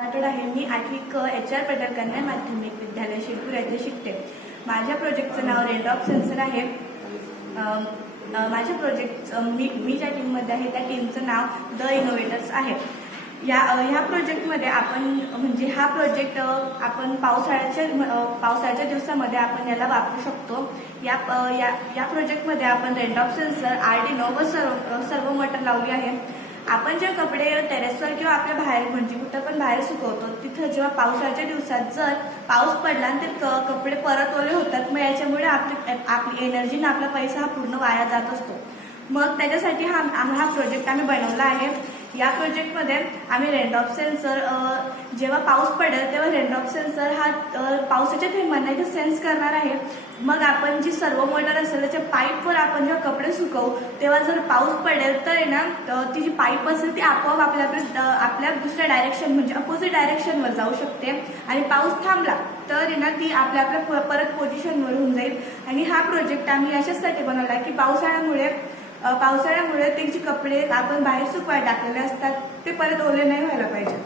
राठोड आहे. मी 8वी क HR पटेल कन्या माध्यमिक विद्यालय शिरपूर येथे शिकते. माझ्या प्रोजेक्टचं नाव रेनड्रॉप सेन्सर आहे. माझ्या प्रोजेक्ट मी ज्या टीममध्ये आहे त्या टीमचं नाव द इनोव्हेटर्स आहे. ह्या प्रोजेक्टमध्ये आपण म्हणजे हा प्रोजेक्ट आपण पावसाळ्याच्या दिवसामध्ये आपण याला वापरू शकतो. या प्रोजेक्टमध्ये आपण रेनड्रॉप सेन्सर, आर्डिनो व सर्व मोटर लावली आहे. आपण जे कपडे टेरेसवर किंवा आपल्या बाहेर म्हणजे कुठं पण बाहेर सुकवतो तिथं जेव्हा पावसाच्या दिवसात जर पाऊस पडला आणि ते कपडे परत ओले होतात, मग याच्यामुळे आपली एनर्जी आणि आपला पैसा हा पूर्ण वाया जात असतो. मग त्याच्यासाठी हा प्रोजेक्ट आम्ही बनवला आहे. या प्रोजेक्टमध्ये आम्ही रेनड्रॉप सेन्सर जेव्हा पाऊस पडेल तेव्हा रेनड्रॉप सेन्सर हा पावसाच्या थेंबांना इथे सेन्स करणार आहे. मग आपण जी सर्वो मोटर असेल त्याच्या पाईपवर आपण जेव्हा कपडे सुकवू तेव्हा जर पाऊस पडेल तर आहे ना ती जी पाईप असेल ती आपोआप आपल्या दुसऱ्या डायरेक्शन म्हणजे अपोजिट डायरेक्शनवर जाऊ शकते आणि पाऊस थांबला तर ना ती आपल्या परत पोझिशनवर होऊन जाईल. आणि हा प्रोजेक्ट आम्ही अशासाठी बनवला की पावसाळ्यामुळे ते जे कपडे आपण बाहेर सुकवायला टाकलेले असतात ते परत ओले नाही व्हायला पाहिजे.